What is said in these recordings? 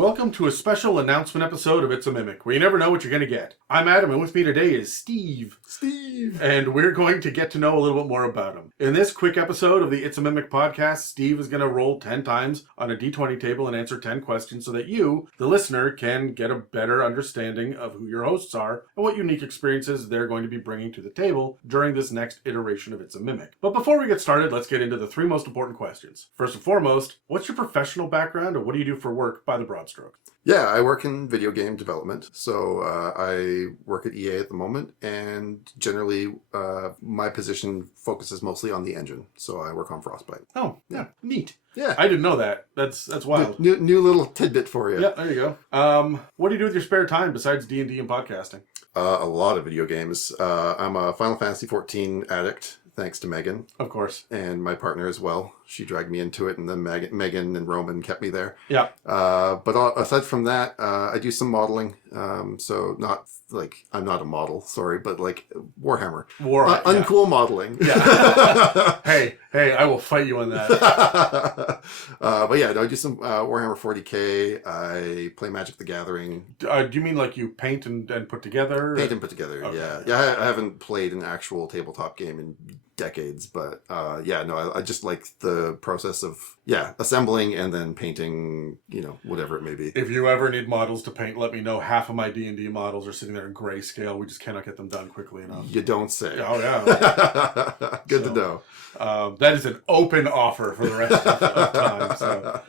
Welcome to a special announcement episode of It's a Mimic, where you never know what you're going to get. I'm Adam, and with me today is Steve. And we're going to get to know a little bit more about him. In this quick episode of the It's a Mimic podcast, Steve is going to roll 10 times on a D20 table and answer 10 questions so that you, the listener, can get a better understanding of who your hosts are and what unique experiences they're going to be bringing to the table during this next iteration of It's a Mimic. But before we get started, let's get into the three most important questions. First and foremost, what's your professional background and what do you do for work by the broad stroke? Yeah, I work in video game development. So I work at EA at the moment, and generally my position focuses mostly on the engine. So I work on Frostbite. Oh, yeah, neat. Yeah. I didn't know that. That's wild. New little tidbit for you. Yeah, there you go. What do you do with your spare time besides D&D and podcasting? A lot of video games. I'm a Final Fantasy XIV addict, thanks to Megan. Of course. And my partner as well. She dragged me into it, and then Megan and Roman kept me there. Yeah. But aside from that, I do some modeling. So not like, I'm not a model, sorry, but like Warhammer. Uncool modeling. Yeah. hey, I will fight you on that. But yeah, no, I do some Warhammer 40k. I play Magic the Gathering. Do you mean like you paint and put together? Paint and put together, okay. Yeah. Yeah, I haven't played an actual tabletop game in decades, but I just like the process of assembling and then painting, whatever it may be. If you ever need models to paint, let me know. Half of my D&D models are sitting there in grayscale. We just cannot get them done quickly enough. You don't say. Oh yeah. Good to know. That is an open offer for the rest of time. So,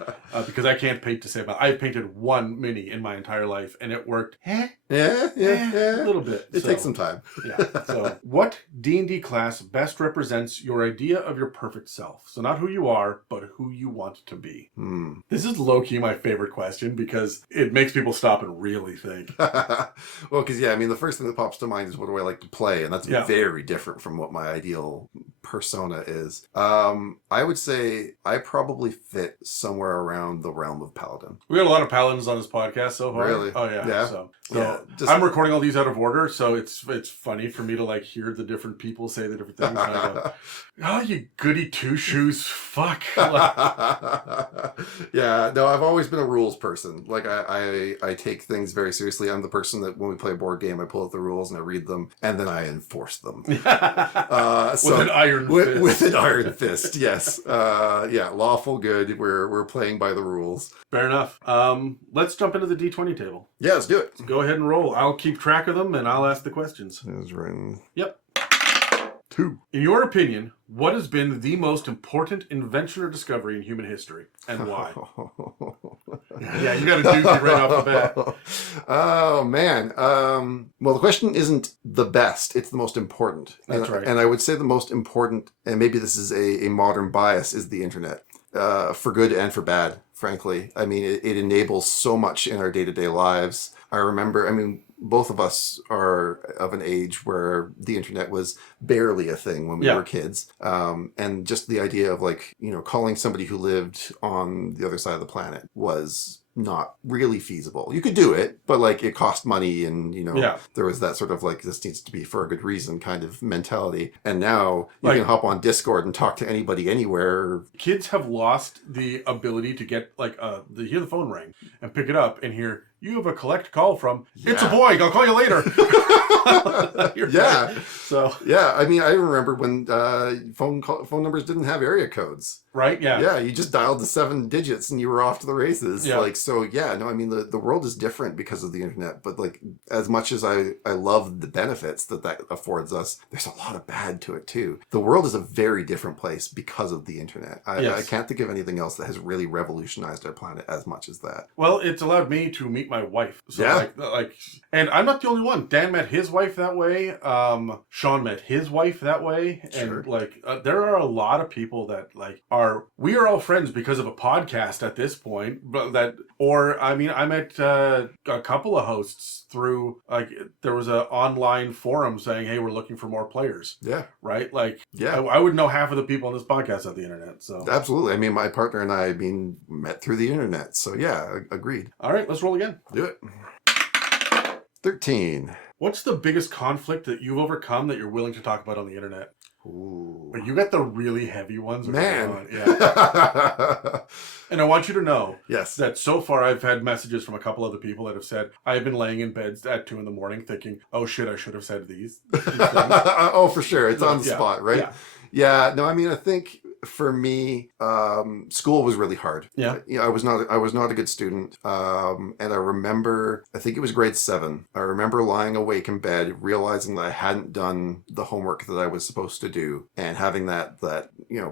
because I can't paint to save money. I've painted one mini in my entire life, and it worked. Yeah. A little bit. It takes some time. Yeah. So, what D&D class best represents your idea of your perfect self? So, not who you are, but who you want to be. This is low-key my favorite question because it makes people stop and really think. Well, because the first thing that pops to mind is what do I like to play, and that's very different from what my ideal persona is. I would say I probably fit somewhere around the realm of paladin. We got a lot of paladins on this podcast so far. Really? Oh yeah. Yeah. So I'm recording all these out of order, so it's funny for me to like hear the different people say the different things. And I go, oh, you goody two shoes, fuck. Yeah, no, I've always been a rules person. Like I take things very seriously. I'm the person that when we play a board game, I pull out the rules and I read them and then I enforce them. With an iron fist. With an iron fist, yes. Lawful good. We're playing by the rules. Fair enough. Let's jump into the D20 table. Yeah, let's do it. Go ahead and roll. I'll keep track of them and I'll ask the questions. It's written. Yep. 2. In your opinion, what has been the most important invention or discovery in human history, and why? Yeah, you got a doozy right off the bat. Oh, man. Well, the question isn't the best. It's the most important. That's right. And I would say the most important, and maybe this is a modern bias, is the internet. For good and for bad, frankly. I mean, it enables so much in our day-to-day lives. I remember, both of us are of an age where the internet was barely a thing when we were kids. And just the idea of calling somebody who lived on the other side of the planet was not really feasible. You could do it, but it cost money and, there was that sort of this needs to be for a good reason kind of mentality. And now you can hop on Discord and talk to anybody anywhere. Kids have lost the ability to get hear the phone ring and pick it up and hear, you have a collect call from, it's a boy, I'll call you later. Yeah. Right. So. Yeah, I remember when phone numbers didn't have area codes. Right, yeah. Yeah, you just dialed the 7 digits and you were off to the races. Yeah. The world is different because of the internet, but as much as I love the benefits that affords us, there's a lot of bad to it too. The world is a very different place because of the internet. I can't think of anything else that has really revolutionized our planet as much as that. Well, it's allowed me to meet my wife. So yeah. And I'm not the only one. Dan met his wife that way. Sean met his wife that way. Sure. And there are a lot of people that we are all friends because of a podcast at this point. But I met a couple of hosts through there was an online forum saying, hey, we're looking for more players. Yeah. Right? Yeah. I would know half of the people on this podcast on the internet. So absolutely. My partner and I met through the internet. So yeah, agreed. All right, let's roll again. Do it. 13. What's the biggest conflict that you've overcome that you're willing to talk about on the internet? Ooh. But you got the really heavy ones. Man. Yeah. And I want you to know Yes. that so far I've had messages from a couple other people that have said, I've been laying in bed at 2 a.m. thinking, oh shit, I should have said these things. Oh, for sure. It's on the spot, right? Yeah. No, I mean, I think for me, school was really hard. Yeah. I was not a good student. And I remember, I think it was grade 7. I remember lying awake in bed, realizing that I hadn't done the homework that I was supposed to do, and having that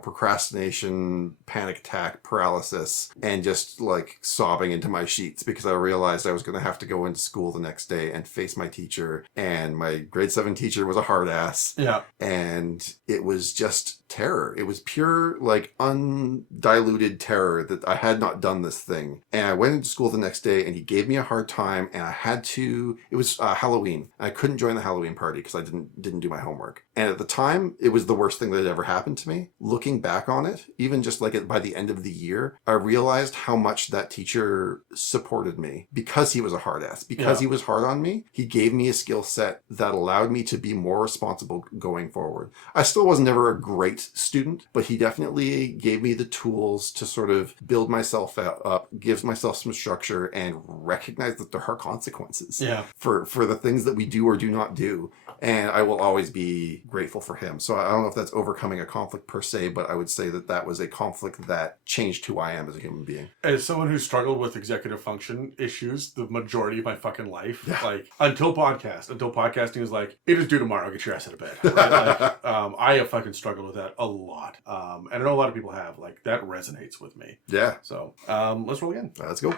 procrastination, panic attack, paralysis, and just like sobbing into my sheets because I realized I was going to have to go into school the next day and face my teacher. And my grade 7 teacher was a hard ass. Yeah. And it was just terror. It was pure, like, undiluted terror that I had not done this thing. And I went into school the next day and he gave me a hard time, and I had to, it was Halloween. I couldn't join the Halloween party because I didn't do my homework. And at the time, it was the worst thing that had ever happened to me. Looking back on it, even just like by the end of the year, I realized how much that teacher supported me because he was a hard ass, because he was hard on me. He gave me a skill set that allowed me to be more responsible going forward. I still was never a great student, but he definitely gave me the tools to sort of build myself up, gives myself some structure, and recognize that there are consequences for the things that we do or do not do. And I will always be grateful for him. So I don't know if that's overcoming a conflict per se, but I would say that that was a conflict that changed who I am as a human being. As someone who struggled with executive function issues the majority of my fucking life, like until podcasting is like, it is due tomorrow, get your ass out of bed. Right? Like, I have fucking struggled with that a lot. And I know a lot of people have. Like, that resonates with me. Yeah. So let's roll again. Let's go.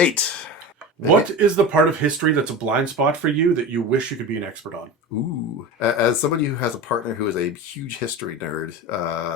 8. What is the part of history that's a blind spot for you that you wish you could be an expert on? Ooh. As somebody who has a partner who is a huge history nerd,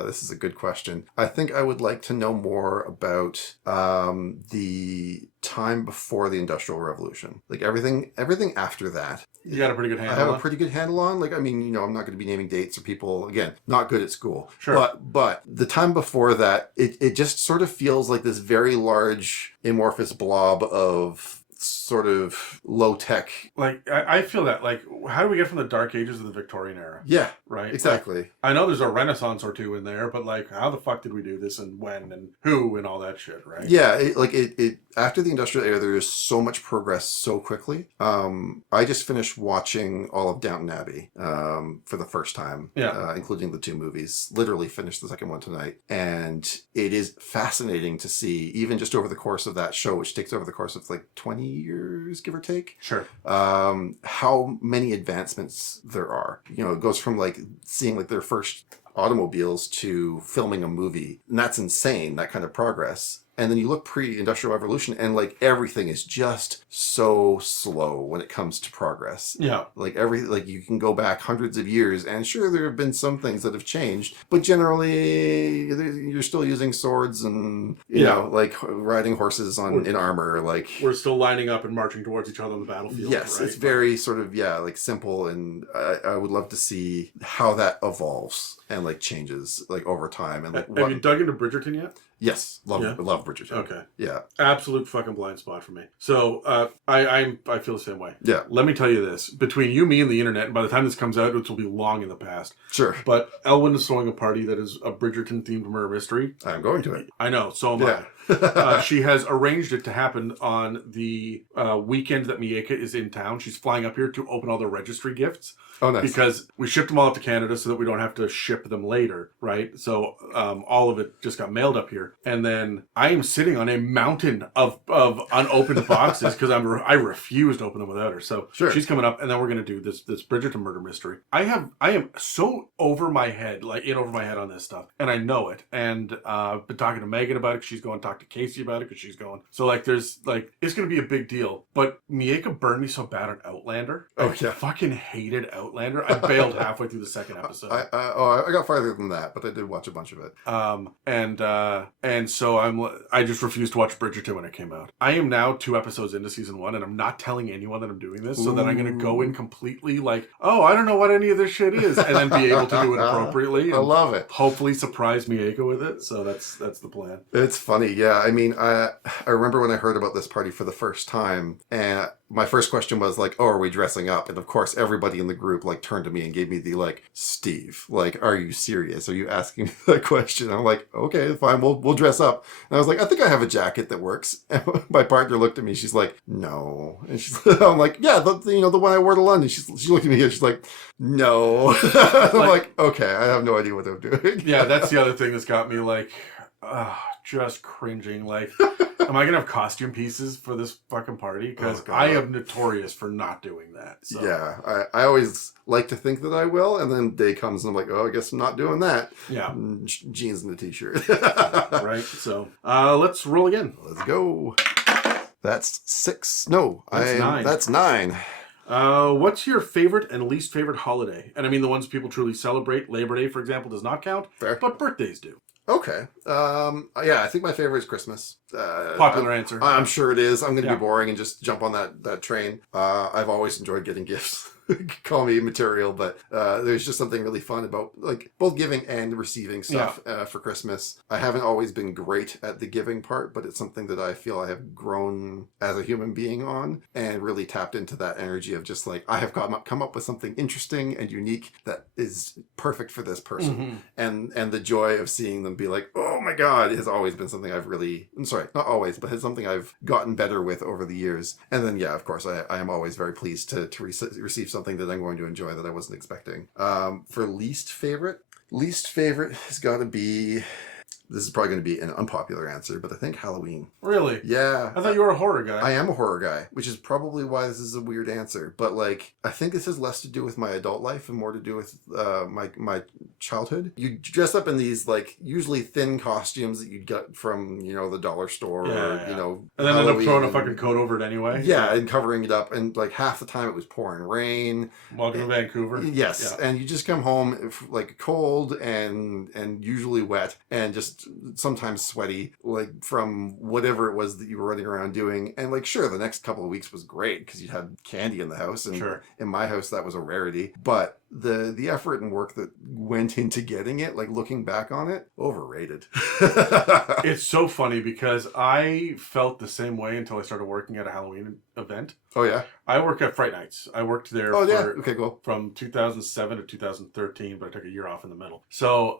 this is a good question. I think I would like to know more about the time before the Industrial Revolution. Like everything after that. You got a pretty good handle on? I have a pretty good handle on. Like, I mean, I'm not going to be naming dates or people. Again, not good at school. Sure. But the time before that, it just sort of feels like this very large amorphous blob of sort of low-tech. Like, I feel that, like, how do we get from the dark ages to the Victorian era? Yeah. Right? Exactly. Like, I know there's a Renaissance or two in there, but, like, how the fuck did we do this and when and who and all that shit, right? Yeah, it after the Industrial Era, there is so much progress so quickly. I just finished watching all of Downton Abbey for the first time, including the 2 movies. Literally finished the second one tonight. And it is fascinating to see, even just over the course of that show, which takes over the course of like 20 years, give or take. Sure. How many advancements there are. It goes from like seeing like their first automobiles to filming a movie. And that's insane, that kind of progress. And then you look pre-Industrial Revolution and like everything is just so slow when it comes to progress. Yeah. Like you can go back hundreds of years and sure there have been some things that have changed, but generally you're still using swords and you know, like riding horses in armor. Like we're still lining up and marching towards each other on the battlefield. Yes, right? It's very sort of like simple, and I would love to see how that evolves and like changes like over time. And like have you dug into Bridgerton yet? Yes, love Bridgerton. Okay. Yeah. Absolute fucking blind spot for me. So I feel the same way. Yeah. Let me tell you this. Between you, me, and the internet, and by the time this comes out, which will be long in the past. Sure. But Elwyn is throwing a party that is a Bridgerton-themed murder mystery. I'm going to it. I know, so am I. She has arranged it to happen on the weekend that Mieka is in town. She's flying up here to open all the registry gifts. Oh, nice. Because we shipped them all up to Canada so that we don't have to ship them later, right? So all of it just got mailed up here. And then I am sitting on a mountain of unopened boxes because I refused to open them without her. So she's coming up, and then we're going to do this Bridgerton murder mystery. I am so over my head, like in over my head on this stuff. And I know it. And I've been talking to Megan about it because she's going to talk to Casey about it because she's going. So like there's like, it's going to be a big deal. But Mieka burned me so bad on Outlander. I fucking hated Outlander. I bailed halfway through the second episode. I I got farther than that, but I did watch a bunch of it. And so I just refused to watch Bridgerton when it came out. I am now 2 episodes into season 1, and I'm not telling anyone that I'm doing this, so that I'm going to go in completely like, oh, I don't know what any of this shit is, and then be able to do it appropriately. I love it. Hopefully surprise Mieko with it. So that's the plan. It's funny, yeah. I mean, I remember when I heard about this party for the first time, and my first question was like, oh, are we dressing up? And of course, everybody in the group like turned to me and gave me the like, Steve, like, are you serious? Are you asking me that question? I'm like, okay, fine, we'll dress up. And I was like, I think I have a jacket that works. And my partner looked at me. She's like, no. And I'm like, yeah, the one I wore to London. She looked at me and she's like, no. I'm like, okay, I have no idea what I'm doing. Yeah, that's the other thing that's got me like, just cringing. Like, am I gonna have costume pieces for this fucking party? Because I am notorious for not doing that. So. Yeah, I always like to think that I will, and then day comes and I'm like, oh, I guess I'm not doing that. Yeah, jeans and a t-shirt. Right. So let's roll again. Let's go. That's 6. No, that's 9. That's 9. What's your favorite and least favorite holiday? And I mean the ones people truly celebrate. Labor Day, for example, does not count. Fair. But birthdays do. Okay. Yeah, I think my favorite is Christmas. Popular answer. I'm sure it is. I'm going to be boring and just jump on that train. I've always enjoyed getting gifts. Call me material, but there's just something really fun about like both giving and receiving stuff for Christmas. I haven't always been great at the giving part, but it's something that I feel I have grown as a human being on, and really tapped into that energy of just like, I have come up with something interesting and unique that is perfect for this person. Mm-hmm. And the joy of seeing them be like, oh my God, has always been something I'm sorry, not always, but it's something I've gotten better with over the years. And then, yeah, of course, I am always very pleased to receive something that I'm going to enjoy that I wasn't expecting. For least favorite has got to be, this is probably going to be an unpopular answer, but I think Halloween. Really? Yeah. I thought you were a horror guy. I am a horror guy, which is probably why this is a weird answer. But like, I think this has less to do with my adult life and more to do with my childhood. You dress up in these like usually thin costumes that you'd get from, the dollar store or, and then end up throwing a fucking coat over it anyway. Yeah, and covering it up. And like half the time it was pouring rain. Welcome to Vancouver. Yes. Yeah. And you just come home like cold and usually wet and just sometimes sweaty, like from whatever it was that you were running around doing. And like, sure, the next couple of weeks was great because you had candy in the house, and in my house that was a rarity. But the effort and work that went into getting it, like looking back on it, overrated. It's so funny because I felt the same way until I started working at a Halloween event. Oh yeah? I work at Fright Nights. I worked there from 2007 to 2013, but I took a year off in the middle. So,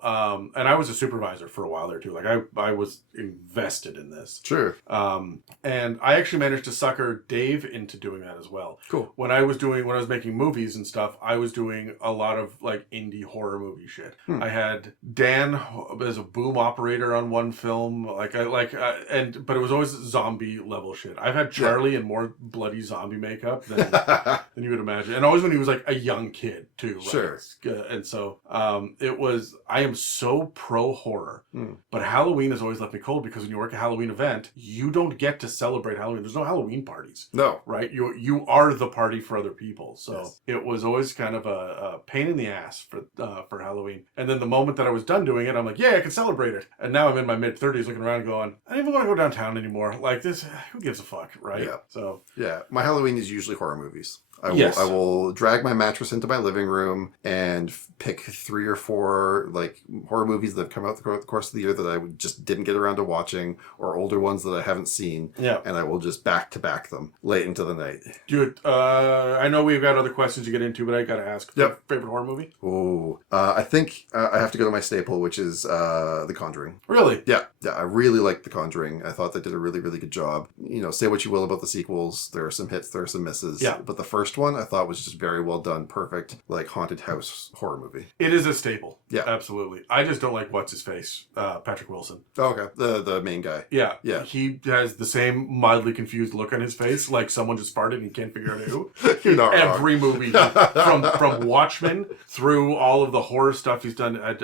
and I was a supervisor for a while there too. Like I was invested in this. Sure. And I actually managed to sucker Dave into doing that as well. Cool. When I was making movies and stuff, I was doing a lot of like indie horror movie shit. I had Dan as a boom operator on one film, but it was always zombie level shit. I've had Charlie in more bloody zombie makeup than you would imagine, and always when he was like a young kid too. Right? Sure. And so I am so pro horror, but Halloween has always left me cold because when you work a Halloween event, you don't get to celebrate Halloween. There's no Halloween parties. No. Right? You are the party for other people. So It was always kind of a pain in the ass for Halloween. And then the moment that I was done doing it, I'm like, yeah, I can celebrate it. And now I'm in my mid-30s looking around going, I don't even want to go downtown anymore. Like this, who gives a fuck, right? Yeah. So yeah, my Halloween is usually horror movies. I will drag my mattress into my living room and pick 3 or 4 like horror movies that have come out throughout the course of the year that I just didn't get around to watching, or older ones that I haven't seen. Yeah. And I will just back to back them late into the night. Dude, I know we've got other questions to get into, but I gotta ask. Yep. Favorite horror movie? Oh, I think I have to go to my staple, which is The Conjuring. Really? Yeah. I really liked The Conjuring. I thought they did a really, really good job. Say what you will about the sequels. There are some hits, there are some misses. Yeah. But the first one I thought was just very well done. Perfect, like haunted house horror movie. It is a staple. Yeah. Absolutely. I just don't like what's his face, Patrick Wilson. Oh, okay. The main guy. Yeah. Yeah. He has the same mildly confused look on his face, like someone just farted and he can't figure out who. You're not wrong. Every movie, from Watchmen through all of the horror stuff he's done. I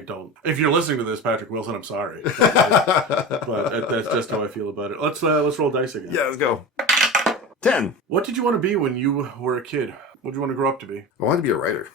don't. If you're listening to this, Patrick Wilson, I'm sorry, but that's just how I feel about it. Let's roll dice again. Yeah, let's go. 10. What did you want to be when you were a kid? What did you want to grow up to be? I wanted to be a writer.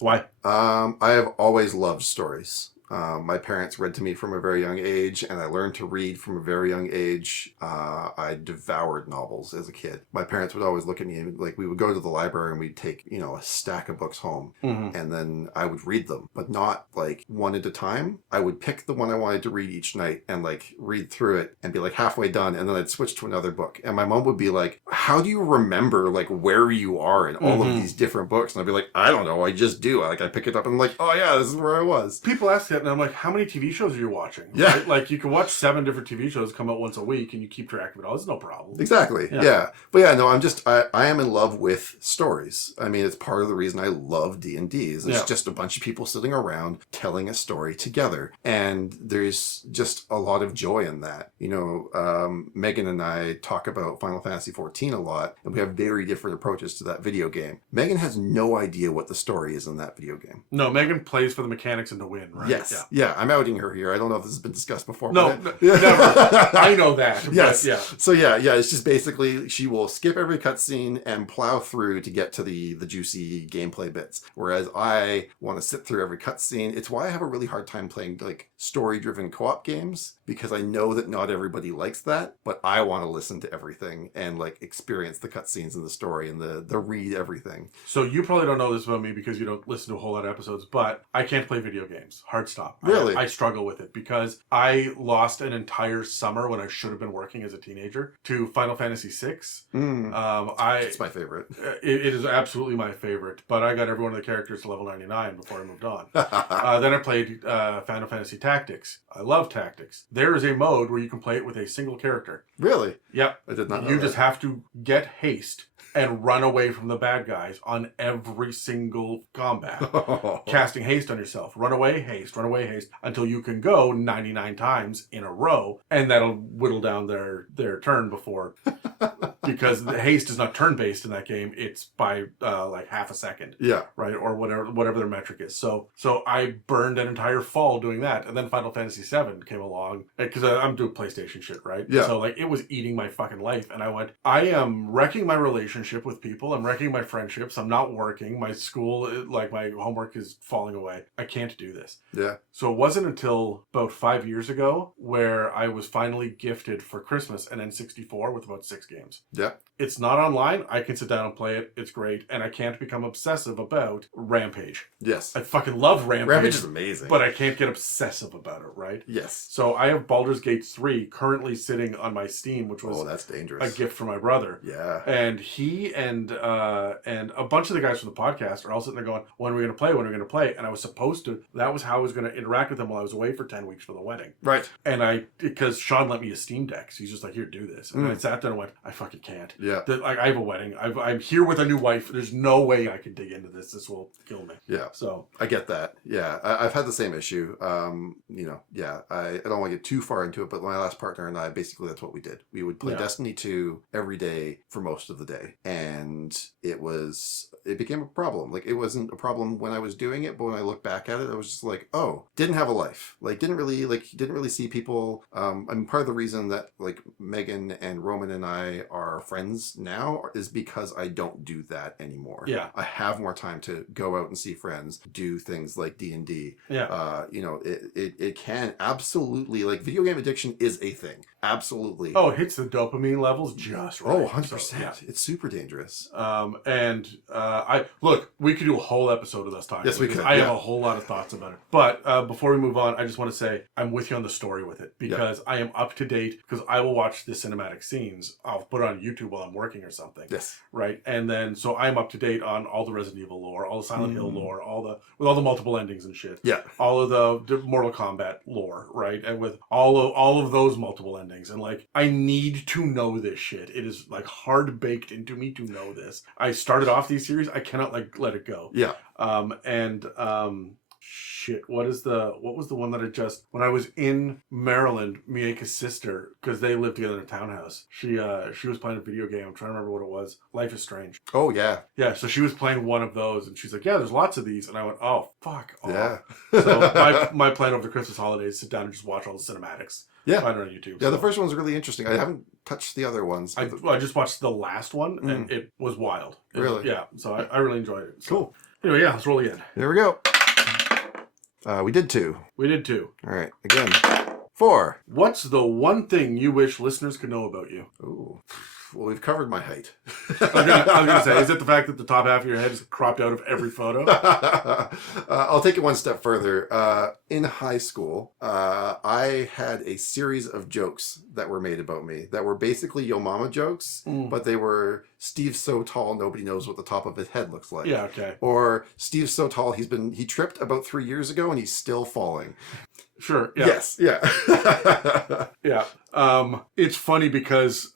Why? I have always loved stories. My parents read to me from a very young age, and I learned to read from a very young age. I devoured novels as a kid. My parents would always look at me and like we would go to the library and we'd take, a stack of books home, and then I would read them, but not like one at a time. I would pick the one I wanted to read each night and like read through it and be like halfway done, and then I'd switch to another book. And my mom would be like, "How do you remember like where you are in all of these different books?" And I'd be like, "I don't know. I just do." I pick it up and I'm like, "Oh yeah, this is where I was." People ask that, and I'm like, how many TV shows are you watching? Yeah. Right? Like, you can watch 7 different TV shows come out once a week, and you keep track of it all. It's no problem. Exactly. Yeah. But yeah, no, I am in love with stories. I mean, it's part of the reason I love D&D. It's just a bunch of people sitting around telling a story together. And there's just a lot of joy in that. Megan and I talk about Final Fantasy XIV a lot, and we have very different approaches to that video game. Megan has no idea what the story is in that video game. No, Megan plays for the mechanics and to win, right? Yes. Yeah, I'm outing her here. I don't know if this has been discussed before. No, never. I know that. Yes. Yeah. So yeah, it's just basically she will skip every cutscene and plow through to get to the juicy gameplay bits. Whereas I want to sit through every cutscene. It's why I have a really hard time playing like story-driven co-op games, because I know that not everybody likes that, but I want to listen to everything and like experience the cutscenes and the story and the read everything. So you probably don't know this about me because you don't listen to a whole lot of episodes, but I can't play video games. Hard stop. Really? I struggle with it because I lost an entire summer when I should have been working as a teenager to Final Fantasy VI. It's my favorite. It is absolutely my favorite, but I got every one of the characters to level 99 before I moved on. Then I played Final Fantasy Tactics. I love Tactics. There is a mode where you can play it with a single character. Really? Yep. I did not know You that. just have to get haste and run away from the bad guys on every single combat. Casting haste on yourself. Run away, haste, until you can go 99 times in a row, and that'll whittle down their turn before. Because the haste is not turn-based in that game. It's by like half a second. Yeah. Right? Or whatever their metric is. So I burned an entire fall doing that. And then Final Fantasy VII came along. Because I'm doing PlayStation shit, right? Yeah. So like it was eating my fucking life. And I went, I am wrecking my relationship with people. I'm wrecking my friendships. I'm not working. My school, like my homework is falling away. I can't do this. Yeah. So it wasn't until about 5 years ago where I was finally gifted for Christmas an N64 with about 6 games. Yeah. It's not online. I can sit down and play it. It's great. And I can't become obsessive about Rampage. Yes. I fucking love Rampage. Rampage is amazing. But I can't get obsessive about it, right? Yes. So I have Baldur's Gate 3 currently sitting on my Steam, which was that's dangerous. a gift from my brother. Yeah. And he and a bunch of the guys from the podcast are all sitting there going, when are we going to play? When are we going to play? And I was supposed to. That was how I was going to interact with them while I was away for 10 weeks for the wedding. Right. And because Sean lent me a Steam Deck. So he's just like, here, do this. And I sat there and went, I fucking can't. Yeah. I have a wedding. I'm here with a new wife. There's no way I can dig into this. This will kill me. Yeah. So I get that. Yeah. I've had the same issue. I don't want to get too far into it, but my last partner and I, basically that's what we did. We would play Destiny 2 every day for most of the day. And it became a problem. Like, it wasn't a problem when I was doing it, but when I look back at it, I was just like, oh, didn't have a life. Like, didn't really see people. Part of the reason that like Megan and Roman and I are friends now is because I don't do that anymore. Yeah. I have more time to go out and see friends, do things like D&D. Yeah. It can absolutely, like, video game addiction is a thing. Absolutely. Oh, it hits the dopamine levels just right. Oh, 100%. So, yeah. It's super dangerous. We could do a whole episode of this talking. Yes, we could. I have a whole lot of thoughts about it. But before we move on, I just want to say I'm with you on the story with it because I am up to date because I will watch the cinematic scenes. I'll put it on YouTube while I'm working or something. Yes. Right. And then so I'm up to date on all the Resident Evil lore, all the Silent Hill lore, with all the multiple endings and shit. Yeah. All of the Mortal Kombat lore, right? And with all of those multiple endings. And like I need to know this shit. It is like hard baked into me to know this. I started off these series, I cannot like let it go. Yeah. Shit, what was the one that when I was in Maryland, Mieka's sister, because they lived together in a townhouse, she was playing a video game. I'm trying to remember what it was. Life is Strange. Oh yeah. Yeah, so she was playing one of those and she's like, yeah, there's lots of these. And I went, oh, fuck off. Yeah. So my plan over the Christmas holidays is sit down and just watch all the cinematics. Yeah. Find it on YouTube. Yeah, so. the first one's really interesting. I haven't touched the other ones. I just watched the last one and it was wild. Really? Yeah, so I really enjoyed it. So. Cool. Anyway, yeah, let's roll again. There we go. We did 2. We did 2. All right, again. 4. What's the one thing you wish listeners could know about you? Ooh. Well, we've covered my height. I was gonna say, is it the fact that the top half of your head is cropped out of every photo? I'll take it one step further. In high school, I had a series of jokes that were made about me that were basically Yo Mama jokes, but they were Steve's so tall nobody knows what the top of his head looks like. Yeah, okay. Or Steve's so tall he tripped about 3 years ago and he's still falling. Sure. Yeah. Yes. Yeah. Yeah. It's funny because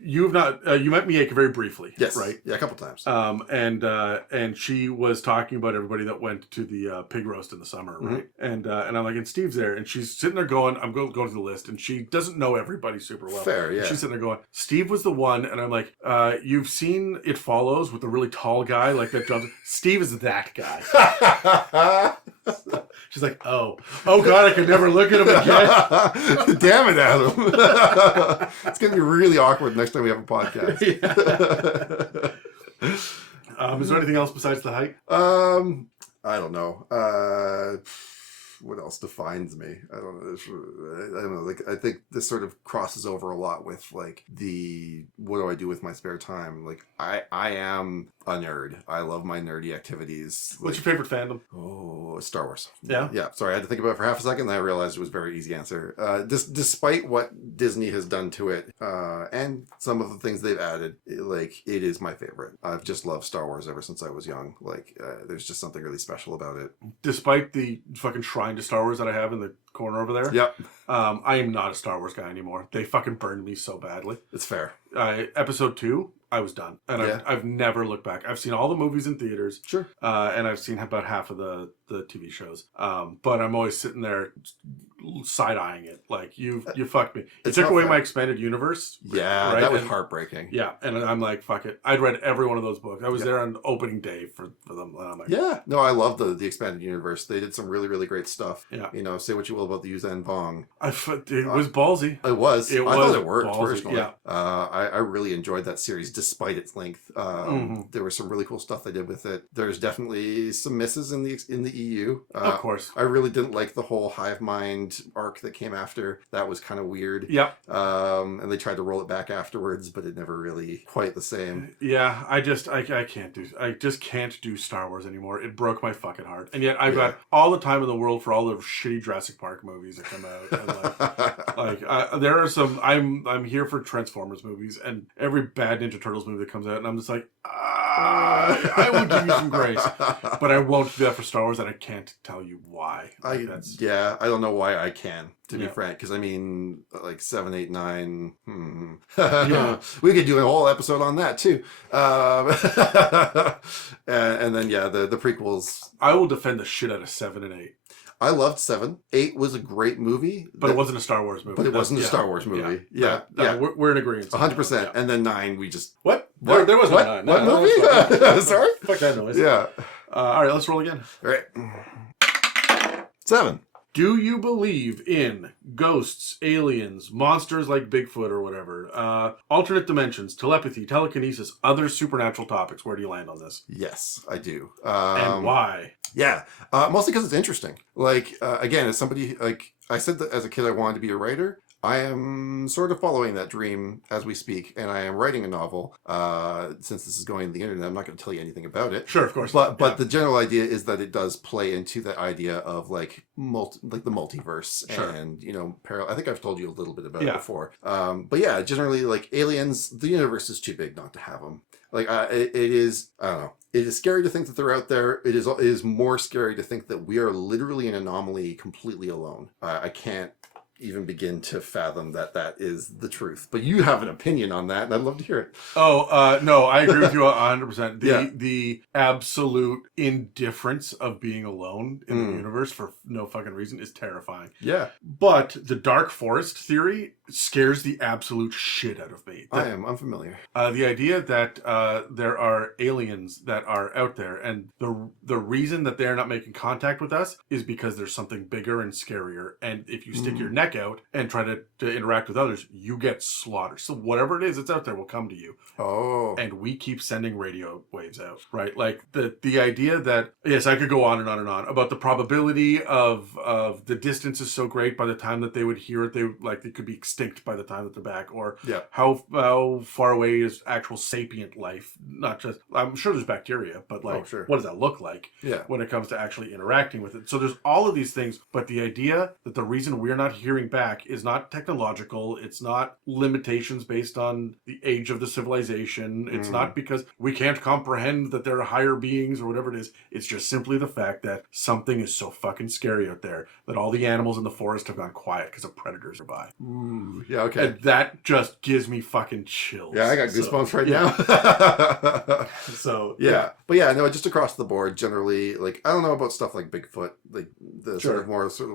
you met Mieka very briefly. Yes. Right. Yeah, a couple times. And she was talking about everybody that went to the pig roast in the summer, right? And I'm like, and Steve's there, and she's sitting there going, I'm going to the list, and she doesn't know everybody super well. Fair, yeah. She's sitting there going, Steve was the one, and I'm like, you've seen It Follows with the really tall guy like that jumps. Steve is that guy. She's like, oh God, I can never look at him again. Damn it, Adam. It's going to be really awkward next time we have a podcast. Yeah. Is there anything else besides the height? I don't know. What else defines me? I don't know. Like, I think this sort of crosses over a lot with like what do I do with my spare time? Like, I am a nerd. I love my nerdy activities. What's your favorite fandom? Oh, Star Wars. Yeah? Yeah. Sorry, I had to think about it for half a second, then I realized it was a very easy answer. Despite what Disney has done to it, and some of the things they've added, it is my favorite. I've just loved Star Wars ever since I was young. There's just something really special about it. Despite the fucking shrine to Star Wars that I have in the corner over there. Yep. I am not a Star Wars guy anymore. They fucking burned me so badly. It's fair. Episode 2, I was done. And I've never looked back. I've seen all the movies in theaters. Sure. And I've seen about half of the TV shows. But I'm always sitting there side-eyeing it. Like, you fucked me. It took away my expanded universe. Yeah, right? That was heartbreaking. Yeah, and I'm like, fuck it. I'd read every one of those books. I was there on opening day for them. And I'm like, yeah. No, I love the expanded universe. They did some really, really great stuff. Yeah. You know, say what you will about the Yuuzhan Vong. It was ballsy. It was. I thought it worked, ballsy, personally. Yeah. I really enjoyed that series despite its length. There was some really cool stuff they did with it. There's definitely some misses in the EU. Of course. I really didn't like the whole hive mind arc that came after. That was kind of weird. Yeah. And they tried to roll it back afterwards, but it never really quite the same. Yeah, I just can't do Star Wars anymore. It broke my fucking heart. And yet I've got all the time in the world for all the shitty Jurassic Park movies that come out. And there are some. I'm here for Transformers movies and every bad Ninja Turtles movie that comes out, and I'm just like, I will give you some grace, but I won't do that for Star Wars, and I can't tell you why. I don't know why I can, to be frank, because I mean, like 7, 8, 9. We could do a whole episode on that too. And then the prequels. I will defend the shit out of 7 and 8. I loved 7. 8 was a great movie. But it wasn't a Star Wars movie. But it wasn't a Star Wars movie. Yeah. We're in agreement. 100%. And then 9, we just... What? There was no 9. What movie? Sorry? Fuck that noise. Yeah. All right, let's roll again. All right. 7. Do you believe in ghosts, aliens, monsters like Bigfoot or whatever, alternate dimensions, telepathy, telekinesis, other supernatural topics? Where do you land on this? Yes, I do. And why? Yeah, mostly because it's interesting. Again, as somebody, I said that as a kid I wanted to be a writer. I am sort of following that dream as we speak, and I am writing a novel. Since this is going to the internet, I'm not going to tell you anything about it. Sure, of course. But the general idea is that it does play into the idea of the multiverse, sure. And parallel. I think I've told you a little bit about it before. But yeah, generally aliens, the universe is too big not to have them. It is. I don't know. It is scary to think that they're out there. It is more scary to think that we are literally an anomaly, completely alone. I can't even begin to fathom that is the truth. But you have an opinion on that, and I'd love to hear it. No, I agree with you 100%. The absolute indifference of being alone in the universe for no fucking reason is terrifying. Yeah. But the dark forest theory scares the absolute shit out of me. I am unfamiliar. The idea that there are aliens that are out there, and the reason that they're not making contact with us is because there's something bigger and scarier. And if you stick your neck out and try to interact with others, you get slaughtered. So whatever it is that's out there will come to you. Oh. And we keep sending radio waves out, right? Like the idea that, yes, I could go on and on and on about the probability of the distance is so great by the time that they would hear it, they could be extinct by the time that they're back, or how far away is actual sapient life? Not just, I'm sure there's bacteria, but like, what does that look like when it comes to actually interacting with it? So there's all of these things, but the idea that the reason we're not hearing back is not technological, it's not limitations based on the age of the civilization, it's not because we can't comprehend that there are higher beings or whatever it is, it's just simply the fact that something is so fucking scary out there that all the animals in the forest have gone quiet because of predators are by. Ooh, yeah, okay. And that just gives me fucking chills. Yeah, I got goosebumps right now. So, yeah. But yeah, no, just across the board, generally, like, I don't know about stuff like Bigfoot, like the sort of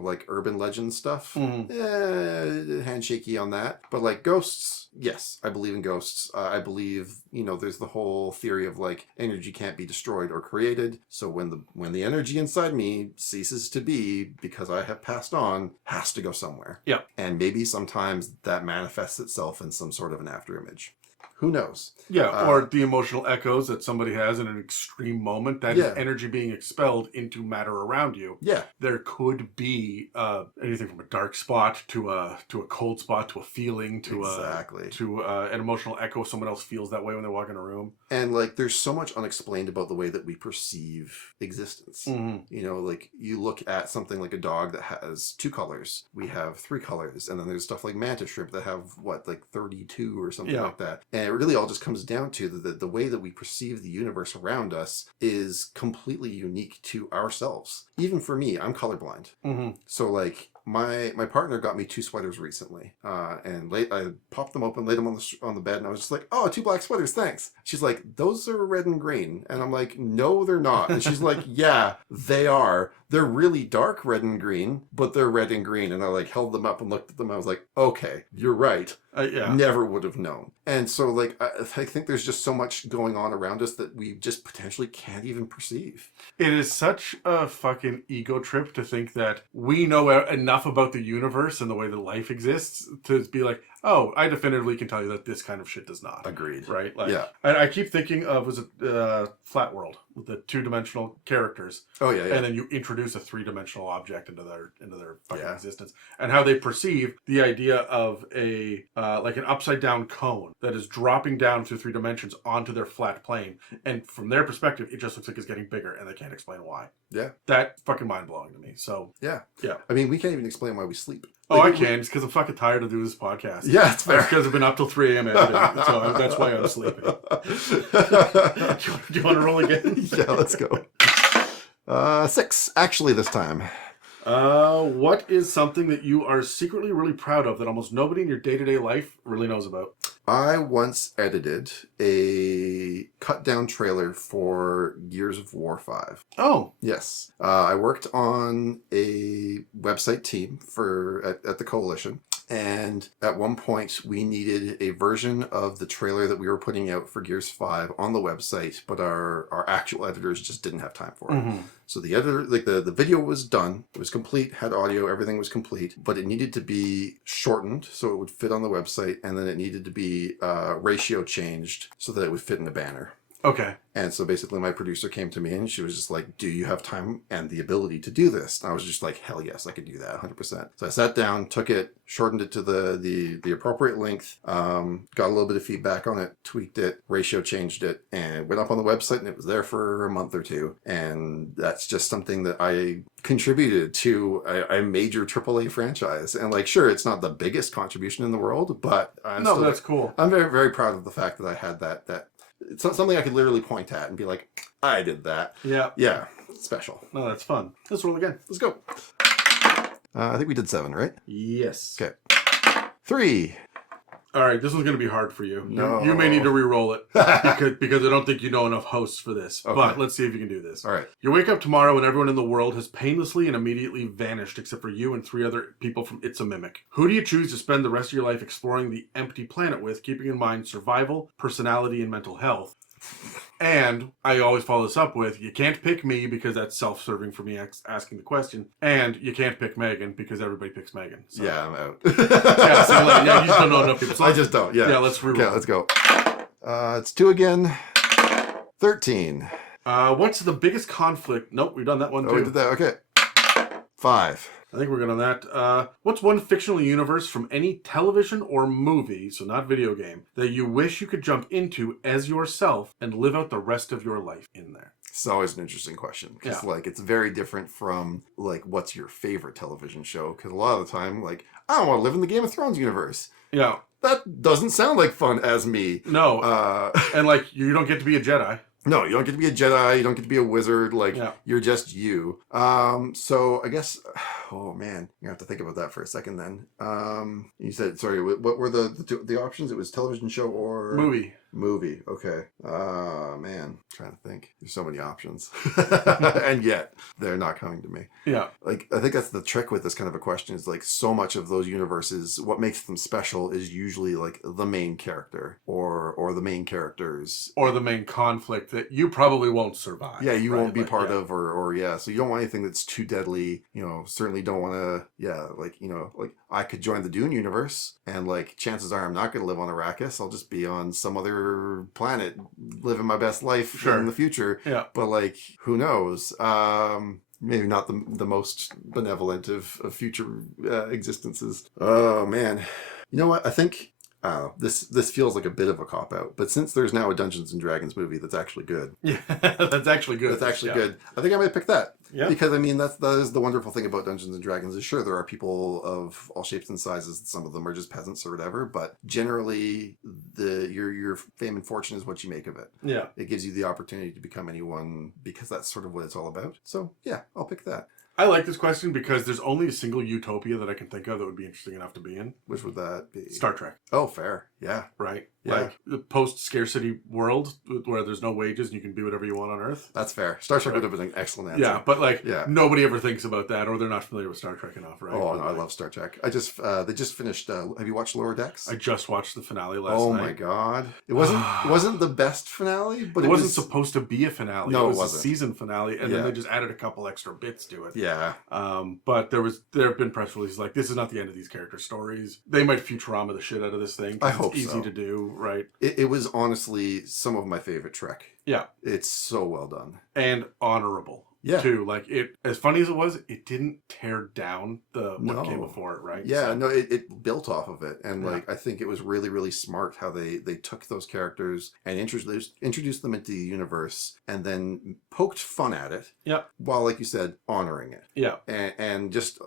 like urban legend stuff. Handshaky on that. But like ghosts, yes, I believe in ghosts. I believe, there's the whole theory of like energy can't be destroyed or created. So when the energy inside me ceases to be because I have passed on, has to go somewhere. Yeah. And maybe sometimes that manifests itself in some sort of an afterimage. Who knows? Yeah, or the emotional echoes that somebody has in an extreme moment, that is energy being expelled into matter around you. Yeah. There could be anything from a dark spot to a cold spot to a feeling to an emotional echo. Someone else feels that way when they walk in a room. And like there's so much unexplained about the way that we perceive existence. Like you look at something like a dog that has 2 colors. We have 3 colors. And then there's stuff like mantis shrimp that have 32 or something like that. And it really all just comes down to the way that we perceive the universe around us is completely unique to ourselves. Even for me, I'm colorblind. So like my partner got me 2 sweaters recently, and I popped them open, laid them on the bed, and I was just like, "Oh, 2 black sweaters, thanks." She's like, "Those are red and green," and I'm like, "No, they're not." And she's like, "Yeah, they are. They're really dark red and green, but they're red and green." And I like held them up and looked at them. I was like, "Okay, you're right." Never would have known. And so like I think there's just so much going on around us that we just potentially can't even perceive. It is such a fucking ego trip to think that we know enough about the universe and the way that life exists to be like, oh, I definitively can tell you that this kind of shit does not. Agreed. Right? Like, I keep thinking of, was it Flat World with the 2-dimensional characters? Oh yeah. And then you introduce a 3-dimensional object into their fucking existence, and how they perceive the idea of a like an upside down cone that is dropping down through 3 dimensions onto their flat plane, and from their perspective, it just looks like it's getting bigger, and they can't explain why. Yeah. That's fucking mind blowing to me. So yeah. I mean, we can't even explain why we sleep. Oh, I can. It's because I'm fucking tired of doing this podcast. Yeah, it's fair. Because I've been up till 3 a.m. editing, so that's why I'm sleeping. Do you want to roll again? Yeah, let's go. 6, actually, this time. What is something that you are secretly really proud of that almost nobody in your day-to-day life really knows about? I once edited a cut-down trailer for Gears of War 5. Oh. Yes. I worked on a website team at the Coalition. And at one point, we needed a version of the trailer that we were putting out for Gears 5 on the website, but our actual editors just didn't have time for it. So the editor, like the video was done, it was complete, had audio, everything was complete, but it needed to be shortened so it would fit on the website, and then it needed to be ratio changed so that it would fit in a banner. Okay. And so basically my producer came to me and she was just like, "Do you have time and the ability to do this?" And I was just like, "Hell yes, I could do that 100%. So I sat down, took it, shortened it to the appropriate length, got a little bit of feedback on it, tweaked it, ratio changed it, and went up on the website, and it was there for a month or 2. And that's just something that I contributed to a major AAA franchise. And like, sure, it's not the biggest contribution in the world, but that's cool. I'm very, very proud of the fact that I had that. It's not something I could literally point at and be like, "I did that." Yeah. Yeah. Special. No, that's fun. Let's roll again. Let's go. I think we did 7, right? Yes. Okay. 3. All right, this one's going to be hard for you. No. You may need to re-roll it because I don't think you know enough hosts for this. Okay. But let's see if you can do this. All right. You wake up tomorrow and everyone in the world has painlessly and immediately vanished except for you and 3 other people from It's a Mimic. Who do you choose to spend the rest of your life exploring the empty planet with, keeping in mind survival, personality, and mental health? And I always follow this up with, you can't pick me because that's self-serving for me asking the question. And you can't pick Megan because everybody picks Megan. So. Yeah, I'm out. Yeah, you just don't know enough people. So I just don't, yeah. Yeah, let's reroll. Okay, let's go. It's 2 again. 13. What's the biggest conflict? Nope, we've done that one too. Oh, we did that, okay. 5. I think we're good on that. What's one fictional universe from any television or movie, so not video game, that you wish you could jump into as yourself and live out the rest of your life in there? It's always an interesting question because, it's very different from, what's your favorite television show? Because a lot of the time, I don't want to live in the Game of Thrones universe. Yeah. That doesn't sound like fun as me. No. And, you don't get to be a Jedi. No, you don't get to be a Jedi. You don't get to be a wizard. You're just you. So I guess, oh man, you have to think about that for a second then. You said, sorry, what were the options? It was television show or? Movie. Okay. Man, I'm trying to think. There's so many options. And yet, they're not coming to me. Yeah. I think that's the trick with this kind of a question is so much of those universes, what makes them special is usually the main character or the main characters. Or the main conflict that you probably won't survive. Yeah, you won't be part of or so you don't want anything that's too deadly. Certainly don't want to, I could join the Dune universe and chances are I'm not going to live on Arrakis. I'll just be on some other planet living my best life in the future. Yeah. But who knows? Maybe not the most benevolent of future existences. Oh man. You know what? I think this feels like a bit of a cop-out, but since there's now a Dungeons and Dragons movie that's actually good. Yeah, that's actually good. That's actually good. I think I might pick that. Yeah. Because, that is the wonderful thing about Dungeons and Dragons is sure, there are people of all shapes and sizes. Some of them are just peasants or whatever, but generally your fame and fortune is what you make of it. Yeah. It gives you the opportunity to become anyone because that's sort of what it's all about. So, yeah, I'll pick that. I like this question because there's only a single utopia that I can think of that would be interesting enough to be in. Which would that be? Star Trek. Oh, fair. Yeah. Right? Yeah. The post-scarcity world where there's no wages and you can be whatever you want on Earth. That's fair. Star Trek would have been an excellent answer. Yeah, but nobody ever thinks about that or they're not familiar with Star Trek enough, right? Oh, no, I love Star Trek. They just finished, have you watched Lower Decks? I just watched the finale last night. Oh my God. It wasn't the best finale, but it wasn't supposed to be a finale. No, it was wasn't. A season finale and then they just added a couple extra bits to it. Yeah. But there have been press releases this is not the end of these character stories. They might Futurama the shit out of this thing. I hope it's easy to do, right? It was honestly some of my favorite Trek. Yeah. It's so well done. And honorable. Yeah. Too. It as funny as it was, it didn't tear down what came before it, right? Yeah, so. No, it built off of it. And I think it was really, really smart how they took those characters and introduced them into the universe and then poked fun at it. Yeah. While, like you said, honoring it. Yeah. And just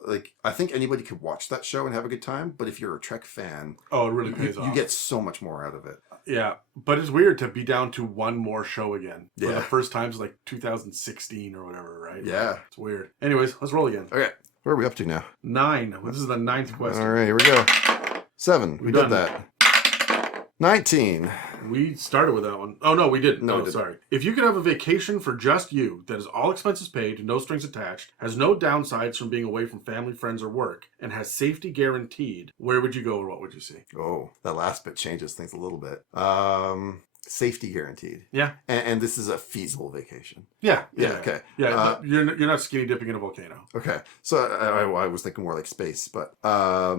I think anybody could watch that show and have a good time, but if you're a Trek fan, it really pays off. You get so much more out of it. Yeah. But it's weird to be down to one more show again. For the first time since 2016 or whatever, right? Yeah. It's weird. Anyways, let's roll again. Okay. Where are we up to now? 9. This is the 9th question. All right, here we go. 7. We did that. 19. We started with that one. Oh, no, we didn't. No, sorry. If you could have a vacation for just you that is all expenses paid, no strings attached, has no downsides from being away from family, friends, or work, and has safety guaranteed, where would you go or what would you see? Oh, that last bit changes things a little bit. Safety guaranteed. Yeah. And this is a feasible vacation. Yeah. Okay. Yeah, you're not skinny dipping in a volcano. Okay. So I was thinking more like space, but I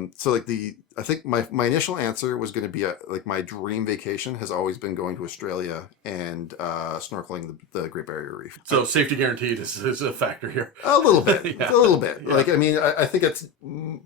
think my initial answer was going to be my dream vacation has always been going to Australia and snorkeling the Great Barrier Reef. So safety guaranteed is a factor here. A little bit. Yeah. A little bit. Yeah. I think it's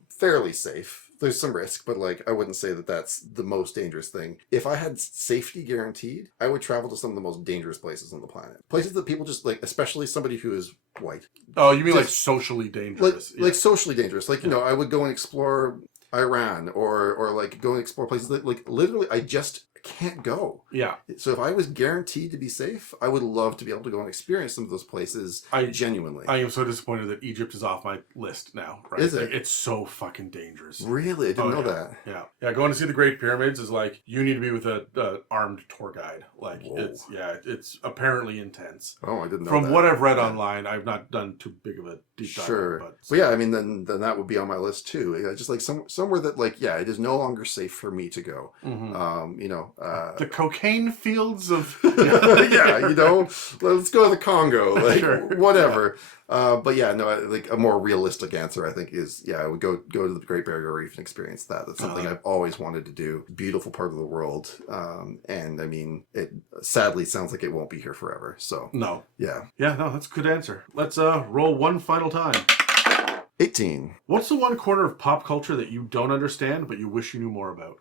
fairly safe. There's some risk, but I wouldn't say that that's the most dangerous thing. If I had safety guaranteed, I would travel to some of the most dangerous places on the planet. Places that people just especially somebody who is white. Oh, you mean socially dangerous? Like socially dangerous. I would go and explore Iran or go and explore places that literally I just can't go. Yeah. So if I was guaranteed to be safe, I would love to be able to go and experience some of those places genuinely. I am so disappointed that Egypt is off my list now. Right? Is it? Like, it's so fucking dangerous. Really? I didn't know that. Yeah. Yeah, going to see the Great Pyramids is like, you need to be with a armed tour guide. Like, it's apparently intense. Oh, I didn't know From that. what I've read online, I've not done too big of a deep dive. Sure. But yeah, I mean, then that would be on my list too. Yeah, just like somewhere that like, yeah, it is no longer safe for me to go. The cocaine fields of... yeah, let's go to the Congo, like Sure. whatever. But yeah, no, like a more realistic answer, I think, is I would go to the Great Barrier Reef and experience that. That's something I've always wanted to do. Beautiful part of the world, and I mean, it sadly sounds like it won't be here forever. So no, yeah, no, that's a good answer. Let's roll one final time. 18. What's the one corner of pop culture that you don't understand but you wish you knew more about?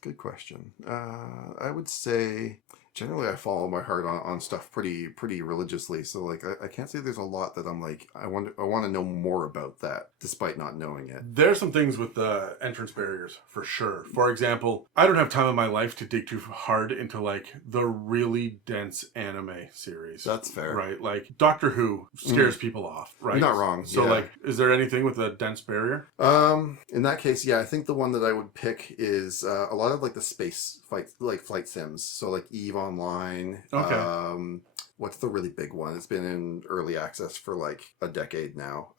Good question. I would say generally I follow my heart on stuff pretty religiously. So like I can't say there's a lot that I'm like I want to know more about that despite not knowing it. There's some things with the entrance barriers for sure. For example, I don't have time in my life to dig too hard into like the really dense anime series. That's fair. Right? Like Doctor Who scares people off, right? You're not wrong. So like, is there anything with a dense barrier? In that case, yeah, I think the one that I would pick is a lot of like the space flight sims. So like Eve Online. Okay. What's the really big one? It's been in early access for like a decade now.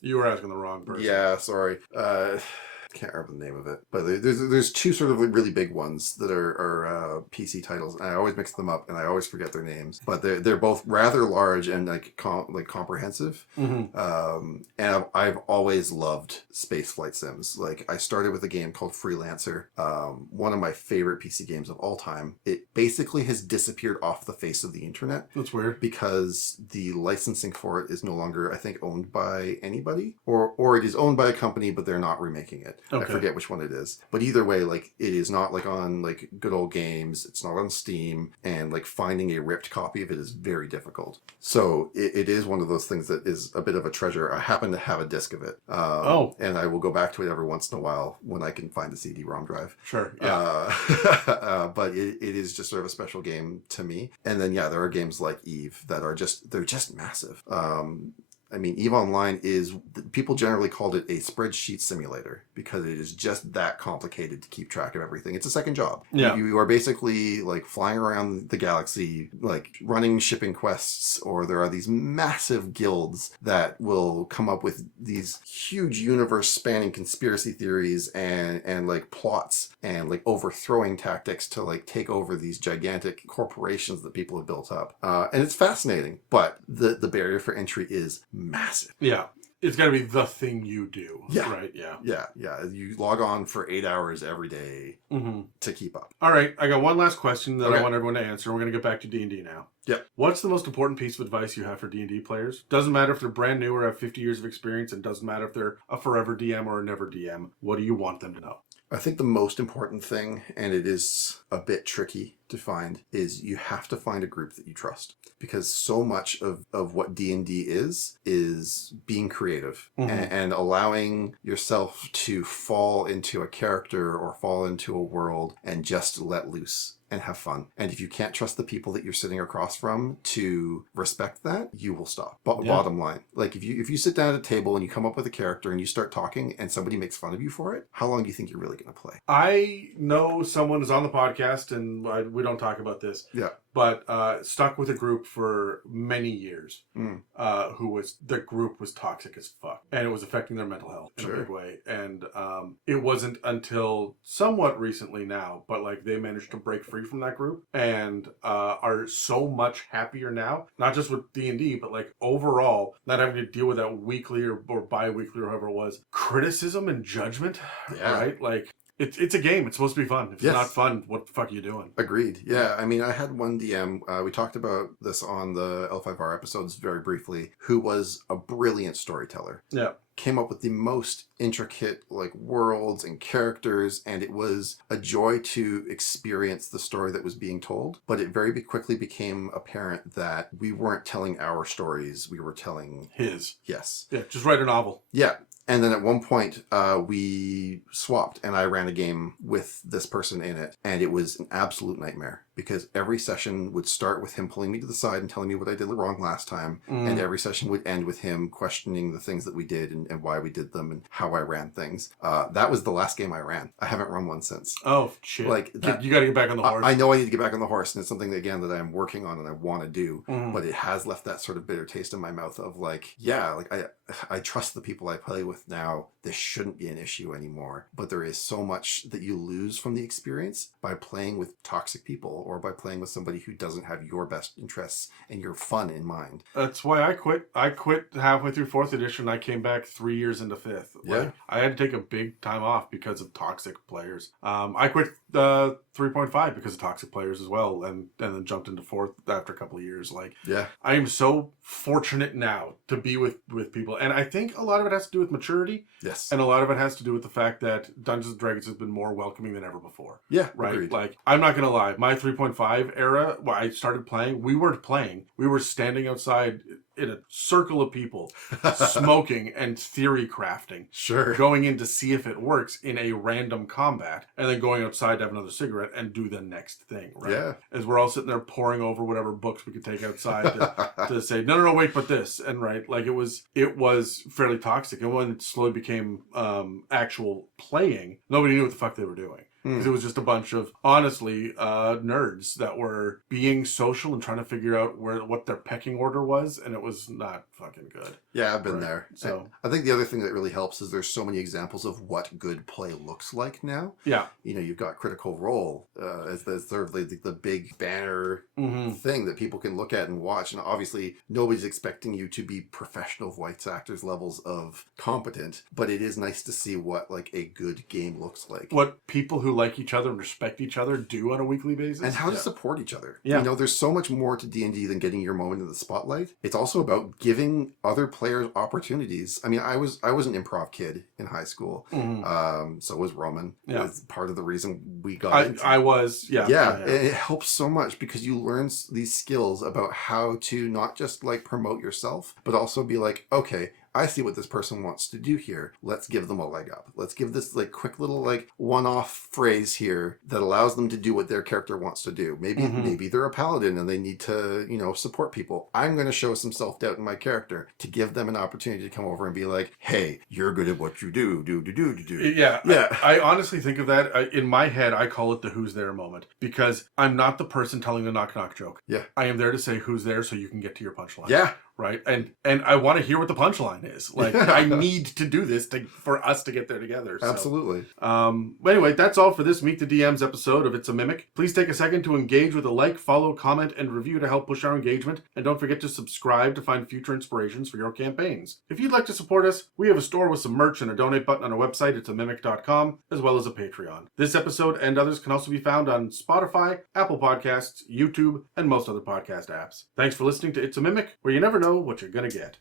You were asking the wrong person. Yeah, sorry. Can't remember the name of it, but there's two sort of really big ones that are PC titles, and I always mix them up and I always forget their names. But they're both rather large and like comprehensive. Mm-hmm. And I've always loved space flight sims. Like I started with a game called Freelancer, one of my favorite PC games of all time. It basically has disappeared off the face of the internet. That's weird because the licensing for it is no longer, I think, owned by anybody, or it is owned by a company, but they're not remaking it. Okay. I forget which one it is. But either way, like it is not like on like good old games. It's not on Steam. And like finding a ripped copy of it is very difficult. So it is one of those things that is a bit of a treasure. I happen to have a disc of it. And I will go back to it every once in a while when I can find a CD-ROM drive. Sure. Yeah. But it is just sort of a special game to me. And then, yeah, there are games like Eve that are they're just massive. I mean, EVE Online people generally called it a spreadsheet simulator because it is just that complicated to keep track of everything. It's a second job. Yeah. You are basically like flying around the galaxy, like running shipping quests, or there are these massive guilds that will come up with these huge universe spanning conspiracy theories and like plots and like overthrowing tactics to like take over these gigantic corporations that people have built up. And it's fascinating, but the barrier for entry is massive. Yeah. It's got to be the thing you do. Yeah. Right? Yeah. Yeah. You log on for 8 hours every day to keep up. All right. I got one last question that I want everyone to answer. We're going to get back to D&D now. Yep. What's the most important piece of advice you have for D&D players? Doesn't matter if they're brand new or have 50 years of experience, and doesn't matter if they're a forever DM or a never DM. What do you want them to know? I think the most important thing, and it is a bit tricky to find, is you have to find a group that you trust. Because so much of what D&D is being creative and allowing yourself to fall into a character or fall into a world and just let loose and have fun. And if you can't trust the people that you're sitting across from to respect that, you will stop. Bottom line. Like if you sit down at a table and you come up with a character and you start talking and somebody makes fun of you for it, how long do you think you're really going to play? I know someone who's on the podcast, and we don't talk about this. Yeah. But stuck with a group for many years. The group was toxic as fuck. And it was affecting their mental health in a big way. And it wasn't until somewhat recently now, but like they managed to break free from that group and are so much happier now. Not just with D&D, but like overall, not having to deal with that weekly or bi-weekly or however it was. Criticism and judgment, right? Like, it's a game. It's supposed to be fun. If it's not fun, what the fuck are you doing? Agreed. Yeah. I mean, I had one DM, we talked about this on the L5R episodes very briefly, who was a brilliant storyteller. Yeah. Came up with the most intricate like worlds and characters, and it was a joy to experience the story that was being told. But it very quickly became apparent that we weren't telling our stories, we were telling his. Yes. Yeah, just write a novel. Yeah. And then at one point, we swapped, and I ran a game with this person in it, and it was an absolute nightmare because every session would start with him pulling me to the side and telling me what I did wrong last time, and every session would end with him questioning the things that we did and why we did them and how I ran things. That was the last game I ran. I haven't run one since. Oh, shit. Like you got to get back on the horse. I know I need to get back on the horse, and it's something, again, that I'm working on and I want to do, but it has left that sort of bitter taste in my mouth of like, yeah, like I trust the people I play with now. This shouldn't be an issue anymore, but there is so much that you lose from the experience by playing with toxic people or by playing with somebody who doesn't have your best interests and your fun in mind. That's why I quit. I quit halfway through 4th edition. I came back 3 years into 5th. Yeah. I had to take a big time off because of toxic players. I quit 3.5 because of toxic players as well, and then jumped into 4th after a couple of years. Like, yeah, I am so fortunate now to be with people, and I think a lot of it has to do with maturity. Yes. And a lot of it has to do with the fact that Dungeons & Dragons has been more welcoming than ever before. Yeah, right. Agreed. Like, I'm not gonna lie, my 3.5 era, when I started playing, we weren't playing. We were standing outside in a circle of people, smoking and theory crafting. Sure. Going in to see if it works in a random combat, and then going outside to have another cigarette and do the next thing, right? Yeah. As we're all sitting there poring over whatever books we could take outside to say, no, wait, but this. And right, like it was fairly toxic. And when it slowly became actual playing, nobody knew what the fuck they were doing. Because it was just a bunch of, honestly, nerds that were being social and trying to figure out what their pecking order was, and it was not fucking good. Yeah, I've been there. So I think the other thing that really helps is there's so many examples of what good play looks like now. Yeah. You know, you've got Critical Role as sort of the big banner thing that people can look at and watch. And obviously, nobody's expecting you to be professional voice actors levels of competent, but it is nice to see what like a good game looks like. What people who like each other and respect each other do on a weekly basis. And how to support each other. Yeah. You know, there's so much more to D&D than getting your moment in the spotlight. It's also about giving other players opportunities. I mean, I was an improv kid in high school. So was Roman. Yeah. It's part of the reason we got into I was, yeah. Yeah, it helps so much because you learn these skills about how to not just like promote yourself, but also be like, okay, I see what this person wants to do here. Let's give them a leg up. Let's give this like quick little like one-off phrase here that allows them to do what their character wants to do. Maybe they're a paladin and they need to, you know, support people. I'm going to show some self-doubt in my character to give them an opportunity to come over and be like, hey, you're good at what you do. Yeah. Yeah. I honestly think of that. In my head, I call it the who's there moment because I'm not the person telling the knock-knock joke. Yeah. I am there to say who's there so you can get to your punchline. Yeah. Right. And I want to hear what the punchline is. Like, I need to do this for us to get there together. So. Absolutely. But anyway, that's all for this Meet the DMs episode of It's a Mimic. Please take a second to engage with a like, follow, comment, and review to help push our engagement. And don't forget to subscribe to find future inspirations for your campaigns. If you'd like to support us, we have a store with some merch and a donate button on our website, itsamimic.com, as well as a Patreon. This episode and others can also be found on Spotify, Apple Podcasts, YouTube, and most other podcast apps. Thanks for listening to It's a Mimic, where you never know what you're gonna get.